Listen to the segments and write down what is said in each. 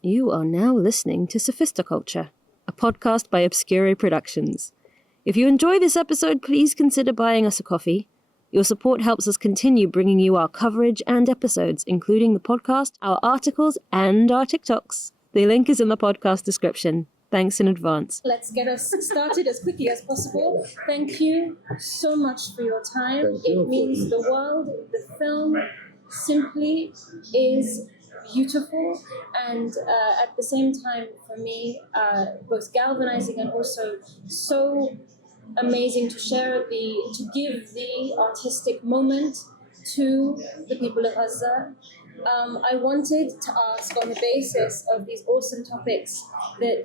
You are now listening to Sophisticulture, a podcast by OBSCURAE Productions. If you enjoy this episode, please consider buying us a coffee. Your support helps us continue bringing you our coverage and episodes, including the podcast, our articles, and our TikToks. The link is in the podcast description. Thanks in advance. Let's get us started as quickly as possible. Thank you so much for your time. It means the world. The film simply is beautiful and at the same time, for me, both galvanizing and also so amazing to give the artistic moment to the people of Gaza. I wanted to ask, on the basis of these awesome topics that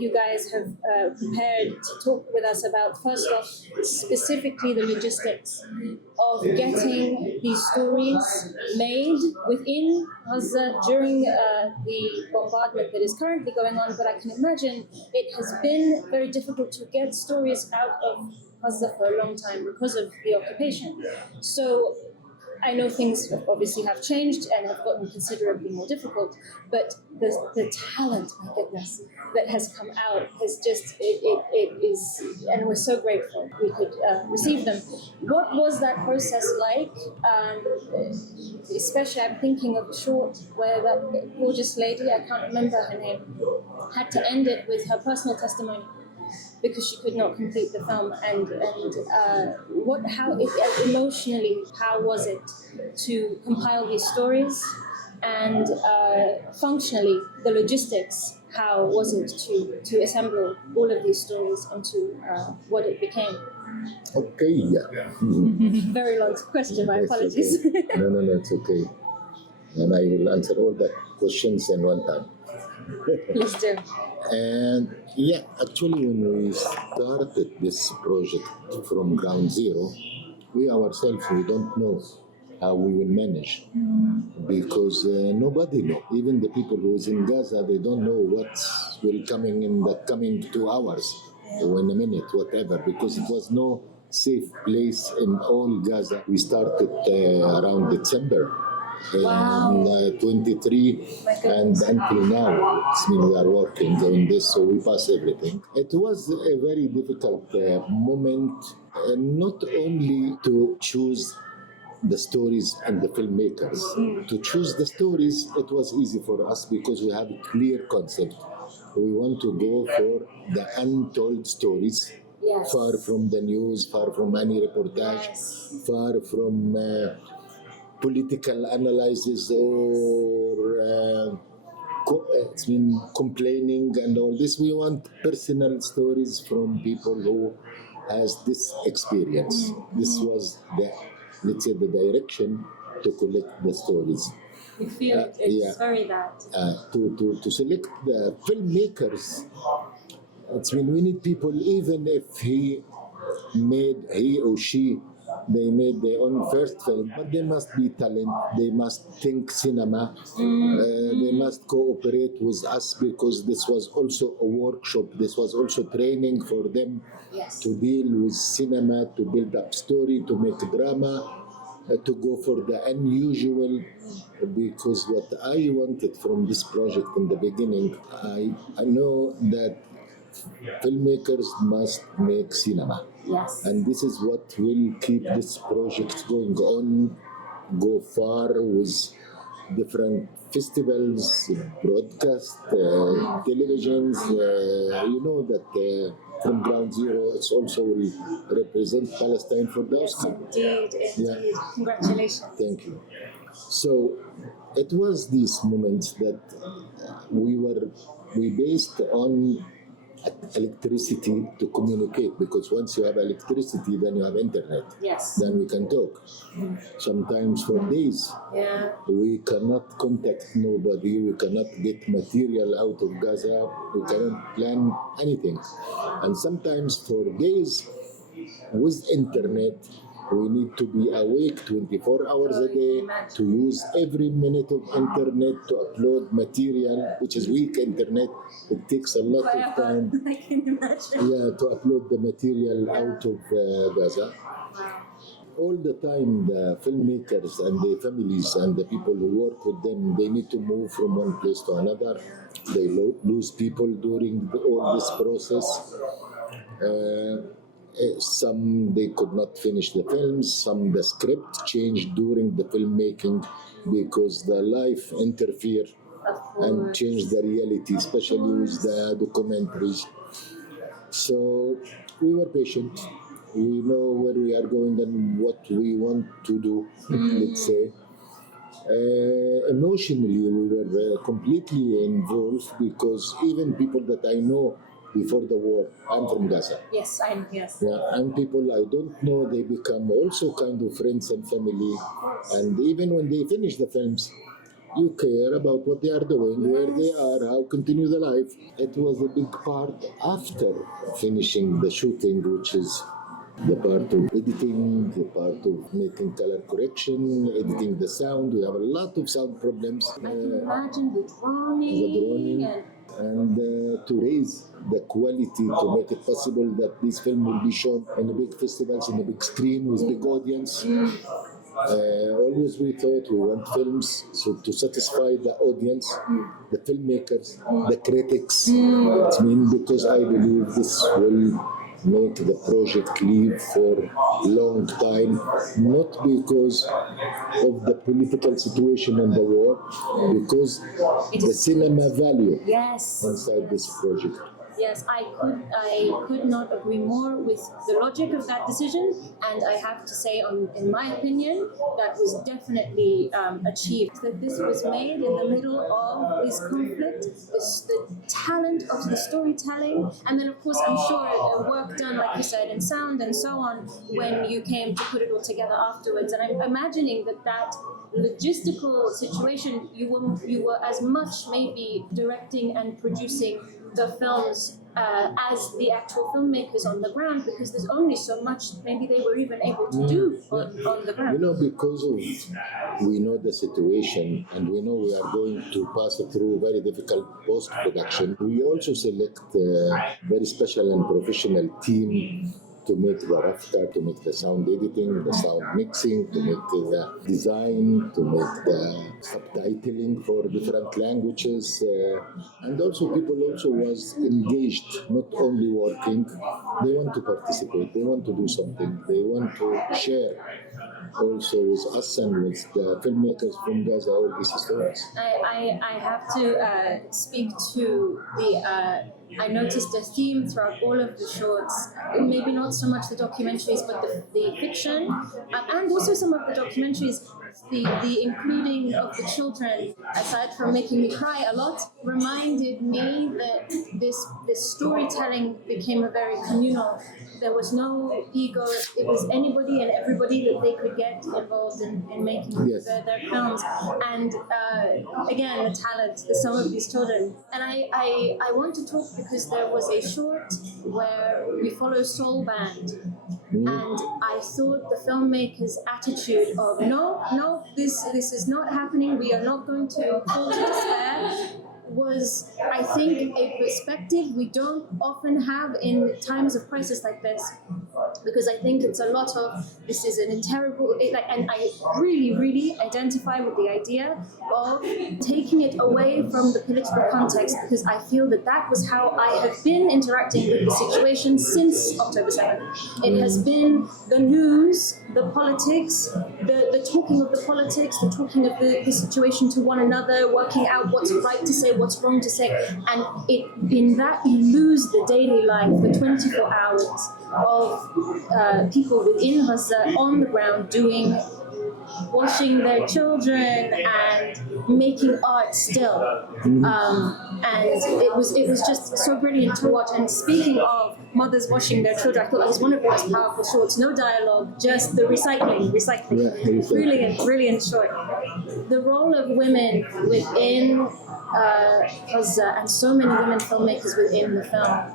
you guys have prepared to talk with us about, first off, specifically the logistics of getting these stories made within Gaza during the bombardment that is currently going on. But I can imagine it has been very difficult to get stories out of Gaza for a long time because of the occupation. So I know things obviously have changed and have gotten considerably more difficult, but the talent, my goodness, that has come out is just, it is, and we're so grateful we could receive them. What was that process like? Especially, I'm thinking of the short where that gorgeous lady, I can't remember her name, had to end it with her personal testimony because she could not complete the film, and emotionally, how was it to compile these stories, and functionally, the logistics, how was it to assemble all of these stories into what it became? Okay, yeah. Very long question, my apologies. Okay. No, it's okay. And I will answer all the questions in one time. Please do. And yeah, actually, when we started this project from ground zero, we ourselves, we don't know how we will manage because nobody knows. Even the people who is in Gaza, they don't know what will coming in the coming 2 hours or in a minute, whatever, because it was no safe place in all Gaza. We started around December. Wow. 23 and until now it's mean we are working on this, so we pass everything. It was a very difficult moment, not only to choose the stories and the filmmakers. To choose the stories, it was easy for us because we have a clear concept. We want to go for the untold stories. Yes. Far from the news, far from any reportage, Yes. far from political analysis or complaining and all this. We want personal stories from people who has this experience. This was the direction to collect the stories. You feel it's very that. To select the filmmakers, we need people, even if he or she they made their own first film, but they must be talent, they must think cinema, they must cooperate with us because this was also a workshop, this was also training for them. Yes. To deal with cinema, to build up story, to make drama, to go for the unusual, because what I wanted from this project in the beginning, I know that filmmakers must make cinema. Yes. And this is what will keep this project going on, go far with different festivals, broadcast, televisions. You know that from ground zero, it's also will represent Palestine for the Oscar. Indeed. Yeah. Congratulations. Thank you. So it was these moments that we based on electricity to communicate, because once you have electricity, then you have internet. Yes. Then we can talk. Sometimes for days. Yeah. We cannot contact nobody, we cannot get material out of Gaza, we cannot plan anything. And sometimes for days with internet, we need to be awake 24 hours a day, to use every minute of internet to upload material, which is weak internet. It takes a lot of time. I can imagine. Yeah, to upload the material out of Gaza. all the time the filmmakers and the families and the people who work with them, they need to move from one place to another. They lose people during all this process. Some they could not finish the films, some the script changed during the filmmaking because the life interfered and changed the reality, especially with the documentaries. So we were patient. We know where we are going and what we want to do, let's say. Emotionally, we were completely involved because even people that I know before the war, I'm from Gaza. Yes, yes. Yeah, and people I don't know, they become also kind of friends and family. And even when they finish the films, you care about what they are doing, where they are, how continue the life. It was a big part after finishing the shooting, which is the part of editing, the part of making color correction, editing the sound. We have a lot of sound problems. I can imagine the droning. And to raise the quality to make it possible that this film will be shown in the big festivals, in the big screen with big audience. Always we thought we want films to satisfy the audience, the filmmakers, the critics. I mean, because I believe this will make the project live for a long time, not because of the political situation and the war, because the cinema value inside this project. Yes, I could not agree more with the logic of that decision, and I have to say, in my opinion, that was definitely achieved. That this was made in the middle of this conflict, the talent of the storytelling, and then of course I'm sure work done, like you said, in sound and so on, when you came to put it all together afterwards. And I'm imagining that logistical situation, you were as much maybe directing and producing the films as the actual filmmakers on the ground, because there's only so much maybe they were even able to do on the ground. Because we know the situation and we know we are going to pass through very difficult post-production, we also select a very special and professional team to make the rough cut, to make the sound editing, the sound mixing, to make the design, to make the subtitling for different languages. And also people also was engaged, not only working, they want to participate, they want to do something, they want to share also with us and with the filmmakers from Gaza all these stories. I have to speak to the I noticed a theme throughout all of the shorts, maybe not so much the documentaries, but the fiction, and also some of the documentaries, the including of the children, aside from making me cry a lot, reminded me that this storytelling became a very communal. There was no ego, it was anybody and everybody that they could get involved in making their films. And again, the talent, some of these children. And I want to talk because there was a short where we follow Soul Band, and I thought the filmmaker's attitude of no, this is not happening, we are not going to fall to despair, was, I think, a perspective we don't often have in times of crisis like this, because I think it's a lot of, this is an terrible, and I really, really identify with the idea of taking it away from the political context, because I feel that was how I have been interacting with the situation since October 7th. It has been the news, the politics, the talking of the politics, the talking of the situation to one another, working out what's right to say, what's wrong to say, and in that you lose the daily life, the 24 hours of people within Gaza on the ground washing their children and making art still. And it was just so brilliant to watch. And speaking of mothers washing their children, I thought that was one of the most powerful shorts. No dialogue, just the recycling. Yeah, brilliant short. The role of women within Gaza and so many women filmmakers within the film.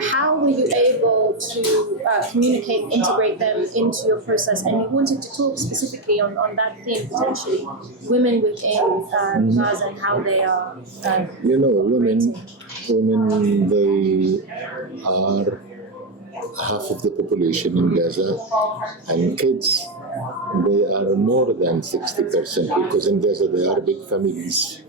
How were you able to communicate and integrate them into your process? And you wanted to talk specifically on that theme, potentially, women within Gaza and how they are. Women, they are half of the population in Gaza, and kids, they are more than 60% because in Gaza they are big families,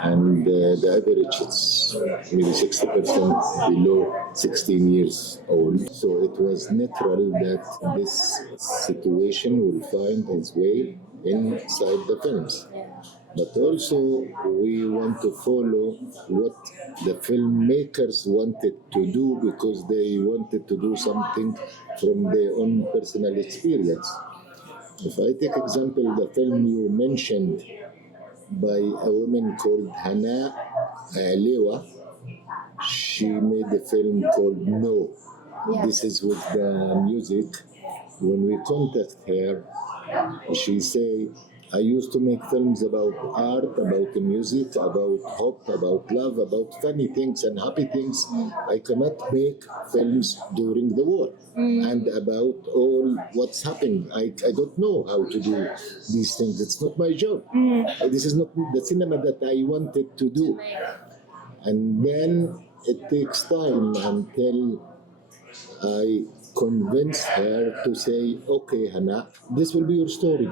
and the average is maybe 60% below 16 years old. So it was natural that this situation will find its way inside the films. But also we want to follow what the filmmakers wanted to do because they wanted to do something from their own personal experience. If I take example, the film you mentioned by a woman called Hana Lewa, she made a film called No. Yes. This is with the music. When we contact her, she say, I used to make films about art, about the music, about hope, about love, about funny things and happy things. I cannot make films during the war and about all what's happening. I don't know how to do these things. It's not my job. This is not the cinema that I wanted to do. And then it takes time until I convince her to say, okay, Hannah, this will be your story.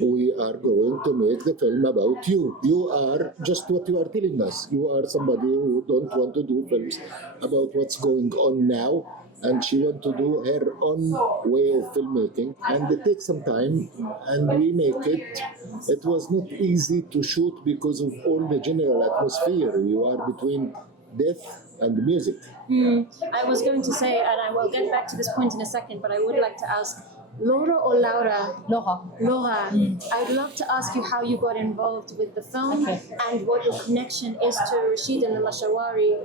We are going to make the film about you. You are just what you are telling us. You are somebody who don't want to do films about what's going on now, and she wants to do her own way of filmmaking, and it takes some time, and we make it. It was not easy to shoot because of all the general atmosphere. You are between death and music. I was going to say, and I will get back to this point in a second, but I would like to ask Laura or Laura? Laura. I'd love to ask you how you got involved with the film and what your connection is to Rashid and the Masharawi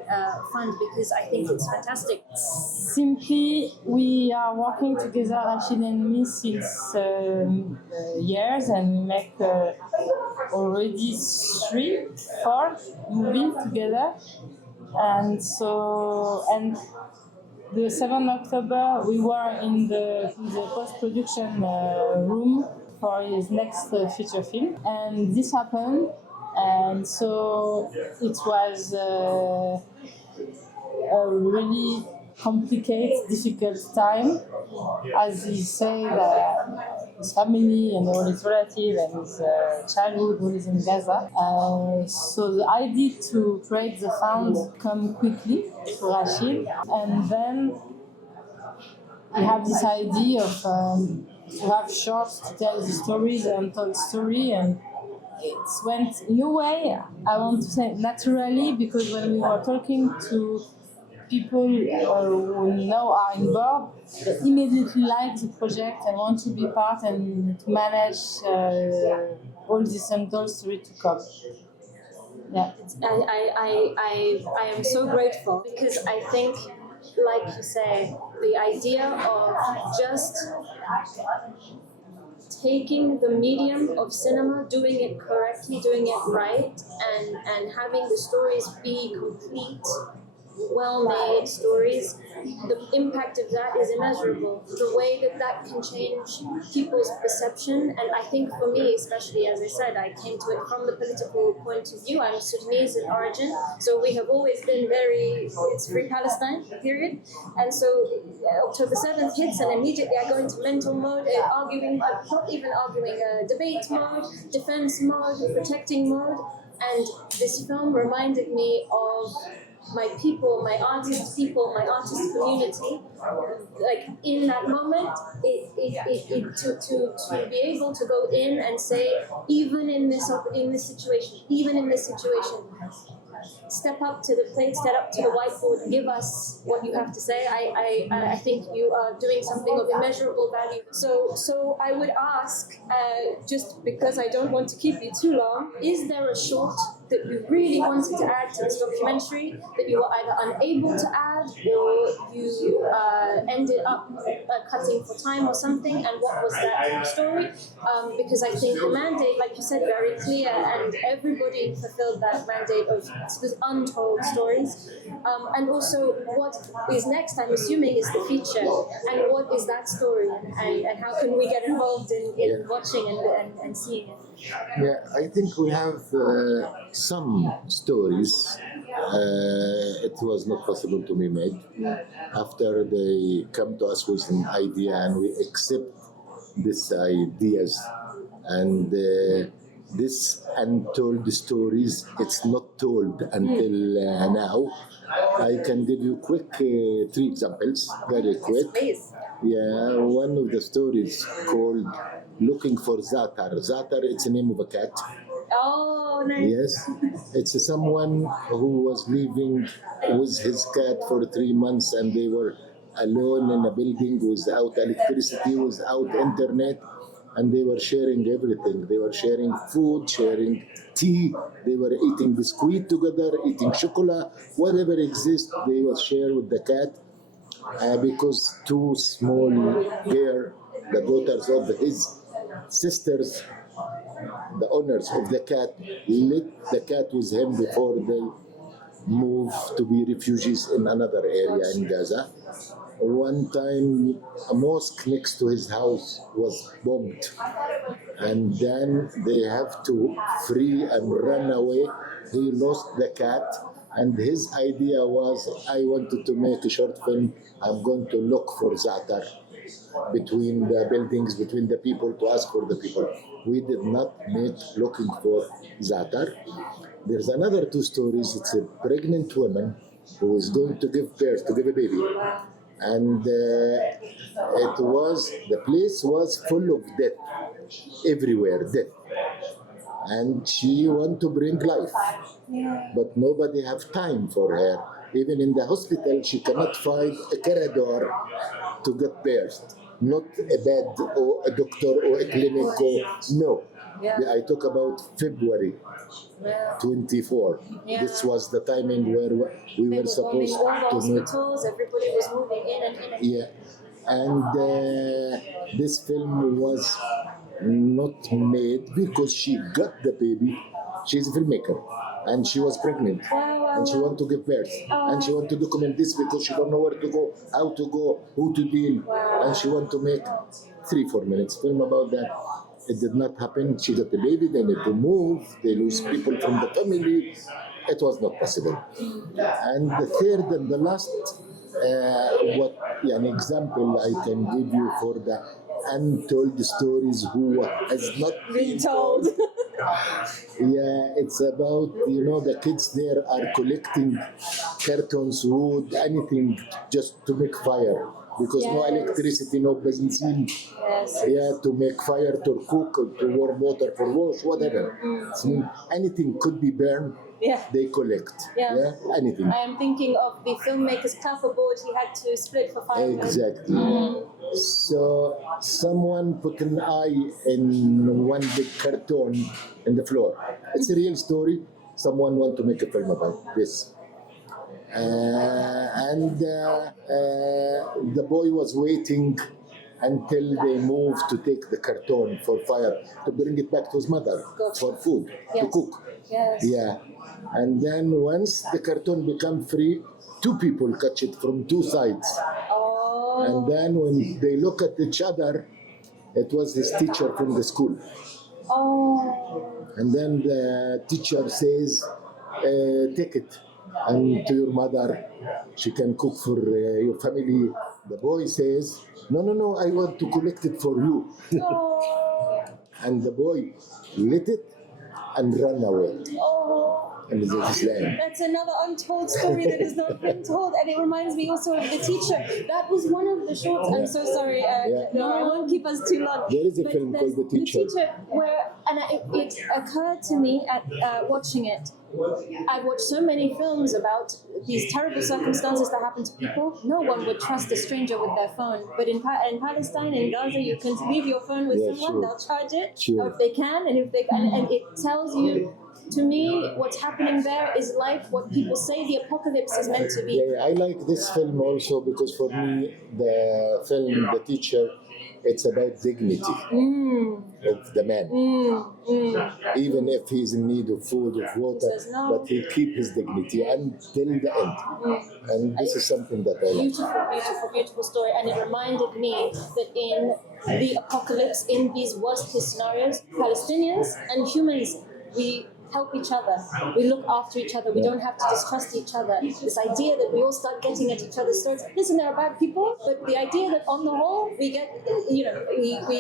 fund, because I think it's fantastic. Simply, we are working together, Rashid and me, since years, and we make already 4 movies together. And the 7th October, we were in the post-production room for his next feature film, and this happened, and so it was a really complicated, difficult time, as he said, his family and all his relatives and his childhood who is in Gaza. So the idea to create the fund come quickly to Rashid, and then we have this idea of to have shorts to tell the stories, the untold story, and it went in a way, I want to say naturally, because when we were talking to people who now are involved, they immediately like the project and want to be part and to manage all this untold story to come. Yeah. I am so grateful, because I think, like you say, the idea of just taking the medium of cinema, doing it correctly, doing it right, and having the stories be complete, well-made stories, the impact of that is immeasurable. The way that can change people's perception, and I think for me, especially, as I said, I came to it from the political point of view. I'm Sudanese in origin, so we have always been it's Free Palestine, period. And so October 7th hits, and immediately I go into mental mode, not even arguing, debate mode, defense mode, protecting mode. And this film reminded me of my people, my artist people, my artist community. Like in that moment, to be able to go in and say, even in this situation, step up to the plate, step up to the whiteboard, give us what you have to say. I think you are doing something of immeasurable value. So I would ask, just because I don't want to keep you too long, is there a short that you really wanted to add to this documentary that you were either unable to add, or you ended up cutting for time or something, and what was that story? Because I think the mandate, like you said, very clear, and everybody fulfilled that mandate of these untold stories. And also, what is next, I'm assuming, is the feature, and what is that story, and how can we get involved in watching and seeing it? Yeah, I think we have some stories It was not possible to be made. After they come to us with an idea and we accept these ideas and this untold stories, it's not told until now. I can give you quick 3 examples, very quick. Please. Yeah, one of the stories called Looking for Zatar. Zatar, it's the name of a cat. Oh, nice. Yes, it's someone who was living with his cat for 3 months and they were alone in a building without electricity, without internet, and they were sharing everything. They were sharing food, sharing tea, they were eating biscuit together, eating chocolate, whatever exists, they were share with the cat because 2 small girls, the daughters of his sisters, the owners of the cat, let the cat with him before they move to be refugees in another area in Gaza. One time, a mosque next to his house was bombed, and then they have to free and run away. He lost the cat, and his idea was, I wanted to make a short film. I'm going to look for Zatar between the buildings, between the people, to ask for the people. We did not make Looking for Zatar. There's another 2 stories. It's a pregnant woman who is going to give birth, to give a baby. And the place was full of death, everywhere, death. And she want to bring life, but nobody have time for her. Even in the hospital, she cannot find a corridor to get birth, not a bed or a doctor or a clinic or no. I talk about February 24. This was the timing where we were supposed all the to meet. hospitals, everybody was moving in and in. Yeah, and this film was not made because she got the baby. She's a filmmaker, and she was pregnant, and she want to give birth, and she want to document this because she don't know where to go, how to go, who to deal, and she want to make 3-4 minutes film about that. It did not happen. She got the baby, they need to move, they lose people from the family. It was not possible. And the third and the last an example I can give you for the untold stories who has not been told. Yeah, it's about, the kids there are collecting cartons, wood, anything just to make fire. Because no electricity, no benzene. Yeah, to make fire, to cook, to warm water for wash, whatever. Anything could be burned. They collect. Anything. I am thinking of the filmmaker's clapperboard he had to split for 5 minutes. Exactly. So someone put an eye in one big carton in the floor. It's a real story. Someone want to make a film about this. The boy was waiting until they moved to take the carton for fire to bring it back to his mother for food to cook. Yeah, and then once the carton become free, 2 people catch it from 2 sides. And then when they look at each other, it was his teacher from the school. And then the teacher says, take it. And to your mother, she can cook for your family. The boy says, no, I want to collect it for you. And the boy lit it and ran away. And that's another untold story that has not been told, and it reminds me also of the teacher. That was one of the shorts. I'm so sorry. No, I won't keep us too long. There is a film called The Teacher. It occurred to me at watching it. I've watched so many films about these terrible circumstances that happen to people. No one would trust a stranger with their phone. But in Palestine, in Gaza, you can leave your phone with someone. They'll charge it, or if they can, and it tells you. To me, what's happening there is like what people say the apocalypse is meant to be. Yeah, I like this film also because for me, the film, The Teacher, it's about dignity of the man. Even if he's in need of food, of water, but he keep his dignity until the end. And this is something that I like. Beautiful story. And it reminded me that in the apocalypse, in these worst case scenarios, Palestinians and humans, we help each other. We look after each other. We don't have to distrust each other. This idea that we all start getting at each other's throats. Listen, there are bad people, but the idea that on the whole we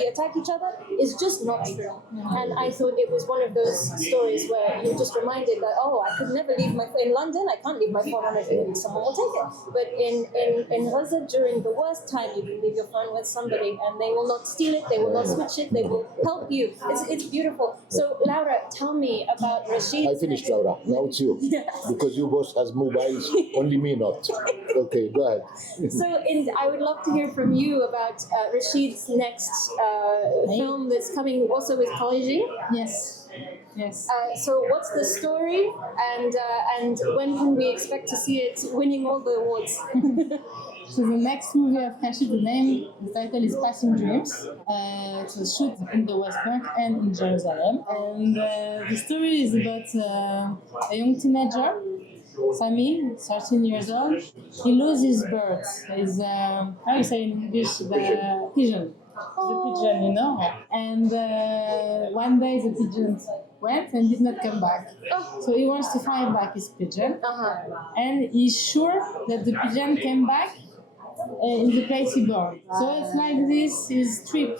attack each other is just not true. And I thought it was one of those stories where you're just reminded that, oh, I could never leave my phone in London. I can't leave my phone on it. Someone will take it. But in Gaza, during the worst time, you can leave your phone with somebody, and they will not steal it. They will not switch it. They will help you. It's beautiful. So, Laura, tell me about Rashid. I finished, Laura. Now it's you. Because you both has mobiles, only me not. Okay, go ahead. So, I would love to hear from you about Rashid's next film that's coming also with Collaging. Yes. Yes. So what's the story, and when can we expect to see it winning all the awards? So the next movie of Rashid, the title is Passing Dreams. It was shot in the West Bank and in Jerusalem. And the story is about a young teenager, Sami, 13 years old. He loses his bird. His, how do you say in English? The pigeon. The pigeon, you know. And one day the pigeon went and did not come back. So he wants to find back his pigeon. And he's sure that the pigeon came back in the place he born. So it's like this, his trip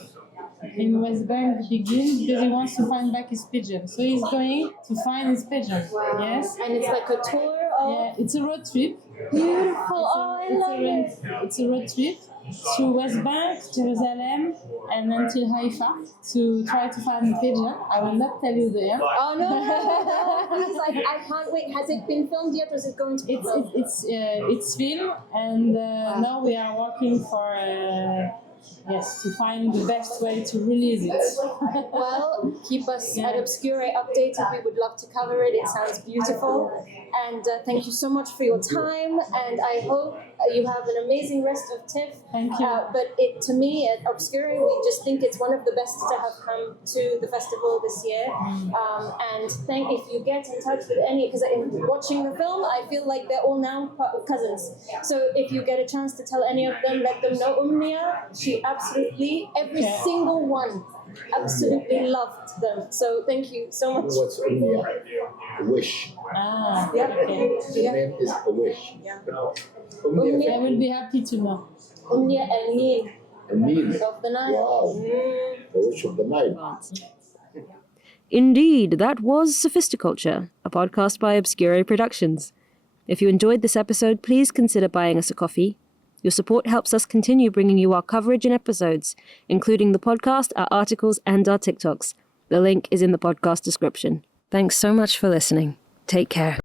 in West Bank begins because he wants to find back his pigeon. So he's going to find his pigeon. Yes. And it's like a tour of... Yeah, it's a road trip. Beautiful. I love it. It's a road trip through West Bank, Jerusalem, and until Haifa to try to find the pigeon. I will not tell you the end. Oh no! Please, I can't wait. Has it been filmed yet, or is it going to be filmed? It's film, and now we are working for to find the best way to release it. Well, keep us at Obscure updated. We would love to cover it. It sounds beautiful. And thank you so much for your time. And I hope you have an amazing rest of TIFF. Thank you. But to me, at Obscure, we just think it's one of the best to have come to the festival this year. And if you get in touch with any, because in watching the film, I feel like they're all now cousins. So if you get a chance to tell any of them, let them know Umnia. She absolutely, every single one, absolutely loved them. So thank you so much. What's Umnia? A wish. Okay. The name is a wish. I will be happy to know. Umnia El-Nil. Of the Nile. Wow. The wish of the Nile. Indeed, that was Sophisticulture, a podcast by OBSCURAE Productions. If you enjoyed this episode, please consider buying us a coffee. Your support helps us continue bringing you our coverage and episodes, including the podcast, our articles, and our TikToks. The link is in the podcast description. Thanks so much for listening. Take care.